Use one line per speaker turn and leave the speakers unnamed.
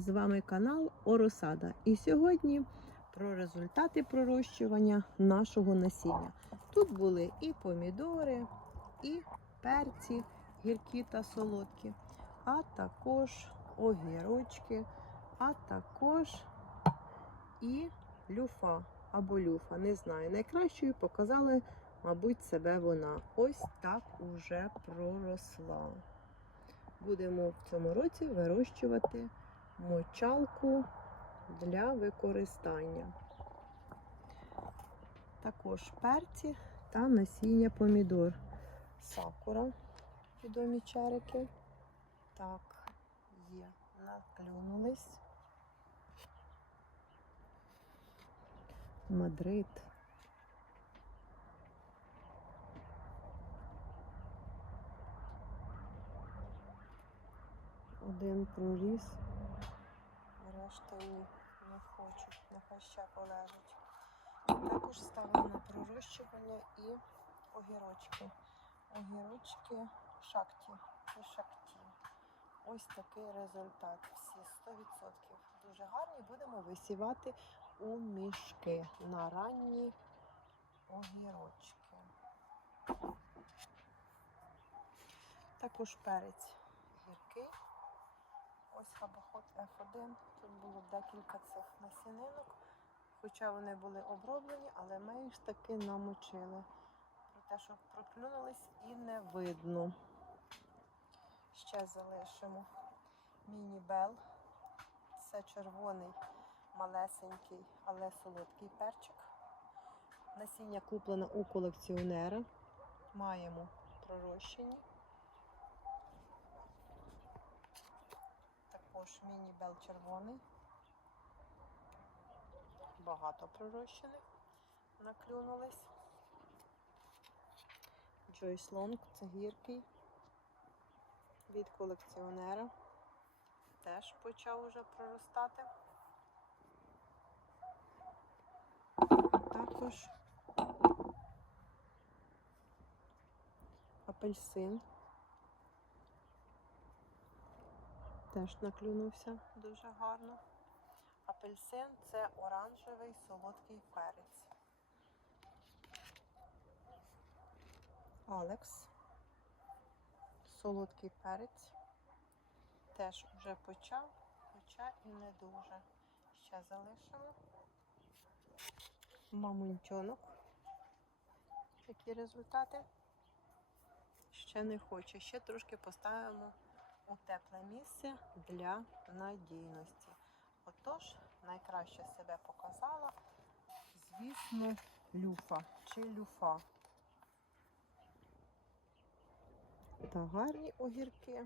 З вами канал Оросада. І сьогодні про результати пророщування нашого насіння. Тут були і помідори, і перці, гіркі та солодкі, а також огірочки, а також і люфа або люфа. Не знаю. Найкращою показали, мабуть, себе вона. Ось так уже проросла. Будемо в цьому році вирощувати мочалку для використання. Також перці та насіння помідор. Сакура, відомі черики. Так, є, наклюнулись. Мадрид. Один проріс, решта ні, не хочуть, нехай ще полежать. Також ставимо на пророщування і огірочки. Огірочки шакті і шакті. Ось такий результат. Всі 100%. Дуже гарні. Будемо висівати у мішки на ранні огірочки. Також перець гіркий. Ось хабахот F1. Тут було декілька цих насінинок. Хоча вони були оброблені, але ми їх таки намочили. Про те, що проклюнулись і не видно. Ще залишимо міні-бел. Це червоний, малесенький, але солодкий перчик. Насіння куплено у колекціонера. Маємо пророщені. Також міні-бел червоний. Багато пророщених. Наклюнулись. Джойс Лонг це гіркий від колекціонера. Теж почав уже проростати. Також апельсин. Теж наклюнувся дуже гарно. Апельсин це оранжевий солодкий перець. Алекс. Солодкий перець. Теж вже почав, хоча і не дуже. Ще залишимо. Мамунтьонок. Які результати? Ще не хоче. Ще трошки поставимо у тепле місце для надійності. Отож, найкраще себе показала, звісно, люфа чи люфа. Та гарні огірки.